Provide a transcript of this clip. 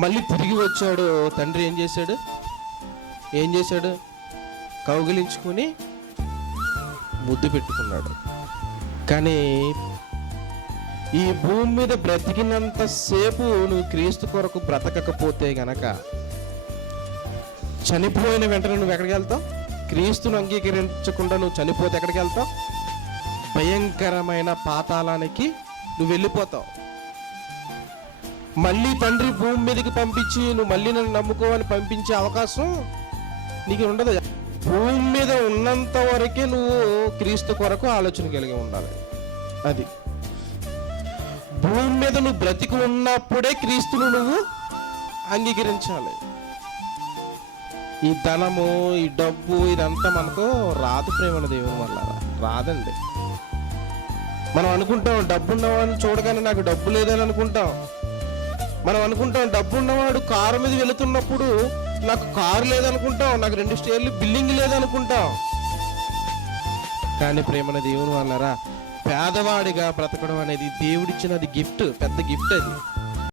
మళ్ళీ తిరిగి వచ్చాడు. తండ్రి ఏం చేశాడు? కౌగిలించుకుని ముద్దు పెట్టుకున్నాడు. కానీ ఈ భూమి మీద బ్రతికినంత సేపు నువ్వు క్రీస్తు కొరకు బ్రతకకపోతే గనక, చనిపోయిన వెంటనే నువ్వు ఎక్కడికి వెళ్తావు? క్రీస్తును అంగీకరించకుండా నువ్వు చనిపోతే ఎక్కడికి వెళ్తావు? భయంకరమైన పాతాళానికి నువ్వు వెళ్ళిపోతావు. మళ్ళీ తండ్రి భూమి మీదకి పంపించి నువ్వు మళ్ళీ నన్ను నమ్ముకోవని పంపించే అవకాశం నీకు ఉండదు. భూమి మీద ఉన్నంత వరకే నువ్వు క్రీస్తు కొరకు ఆలోచన కలిగి ఉండాలి. అది భూమి మీద నువ్వు బ్రతికి ఉన్నప్పుడే క్రీస్తును నువ్వు అంగీకరించాలి. ఈ ధనము, ఈ డబ్బు, ఇదంతా మనకు రాదు ప్రేమ దేవుని వల్ల రాదండి. మనం అనుకుంటాం డబ్బు ఉన్నవాడిని చూడగానే నాకు డబ్బు లేదని అనుకుంటాం. మనం అనుకుంటాం డబ్బు ఉన్నవాడు కారు మీద వెళుతున్నప్పుడు నాకు కారు లేదనుకుంటాం, నాకు 2 స్టేర్లు బిల్డింగ్ లేదనుకుంటాం. కానీ ప్రేమన దేవుని వల్లరా పేదవాడిగా బ్రతకడం అనేది దేవుడిచ్చినది గిఫ్ట్, పెద్ద గిఫ్ట్ అది.